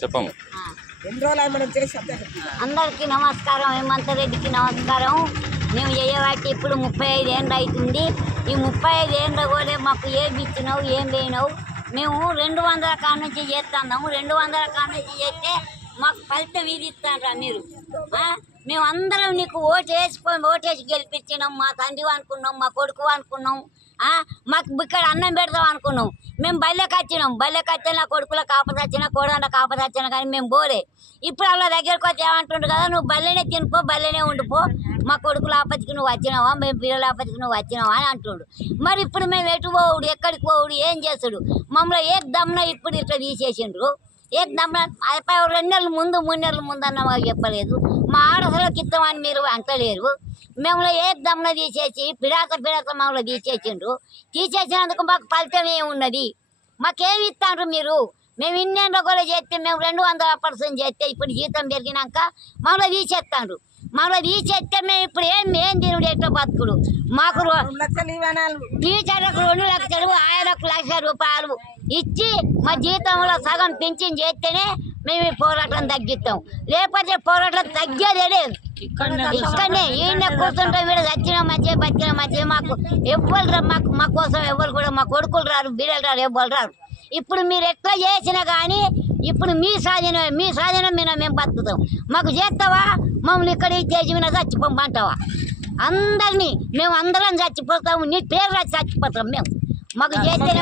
చెప్పము. అందరికీ నమస్కారం. హేమంత్ రెడ్డికి నమస్కారం. మేము చేయబట్టి ఇప్పుడు 35 ఏళ్ళు అవుతుంది. ఈ 35 ఏళ్ళ కూడా మాకు ఏమి ఇచ్చినావు, ఏం వేయినావు. మేము 200 కాడ నుంచి చేస్తున్నాము. 200 కాడ నుంచి చేస్తే మాకు ఫలితం ఇది ఇస్తారా మీరు? మేము అందరం నీకు ఓటేసి గెలిపించినాం. మా తండ్రి అనుకున్నాం, మా కొడుకు అనుకున్నాం. మాకు ఇక్కడ అన్నం పెడతాం అనుకున్నాం. మేము బల్లెకి వచ్చిన కొడుకులకు ఆపద వచ్చినా, కోడళ్ళకి ఆపద వచ్చినా కానీ మేము పోలే. ఇప్పుడు అలా దగ్గరకు వచ్చి ఏమంటుండ్రు కదా, నువ్వు బల్లెనే తినిపో, బల్లెనే ఉండిపో, మా కొడుకుల ఆపత్తికి నువ్వు వచ్చినావా, మేము పిల్లల ఆపత్తికి నువ్వు వచ్చినావా అని అంటుండు. మరి ఇప్పుడు మేము ఎటు పోవుడు, ఎక్కడికి పోవుడు, ఏం చేస్తుడు? మమ్మల్ని ఏ దమ్మున ఇప్పుడు ఇట్లా తీసేసిండ్రు. ఏ దమ్మున 2 నెలల ముందు 3 నెలల ముందు అన్న మాకు చెప్పలేదు. మా ఆడసలోకి ఇస్తామని మీరు అంటలేరు. మిమ్మల్ని ఏ దమ్మున తీసేసి పిడాత మమ్మల్ని తీసేసినందుకు మాకు ఫలితం ఏమున్నది? మాకేమి ఇస్తాండ్రు మీరు? మేము ఇన్నేళ్ళు కూడా చేస్తే మేము 200% చేస్తే ఇప్పుడు జీతం పెరిగినాక మమ్మల్ని తీసేస్తాండ్రు. తీసేస్తే మేము ఇప్పుడు ఏం తినుడు, ఎట్లా బతుకుడు? మాకు టీచర్లకు 2 లక్షలు, ఆయనకు 1,00,000 రూపాయలు ఇచ్చి మా జీతంలో సగం పింఛన్ చేస్తేనే మేము ఈ పోరాటం తగ్గిస్తాం. లేకపోతే పోరాటం తగ్గేదే లేదు. ఇక్కడనే ఈయన కూర్చుంటాం. వీడు వచ్చినా మంచిగా, బతికినా మంచిగా. మాకు ఎవ్వరు మా కోసం ఎవరు కూడా, మా కొడుకులు రారు, బిడ్డలు రారు, ఎవ్వరు రారు. ఇప్పుడు మీరు ఎట్లా చేసినా కానీ ఇప్పుడు మీ సాధన మీద మేము బతుకుతాం. మాకు చేస్తావా? మమ్మల్ని ఇక్కడ చేసి మీద చచ్చిపోమంటావా? అందరినీ మేము అందరం చచ్చిపోతాము. నీ పేరు రాసి చచ్చిపోతాం మేము. మాకు చేస్తేనే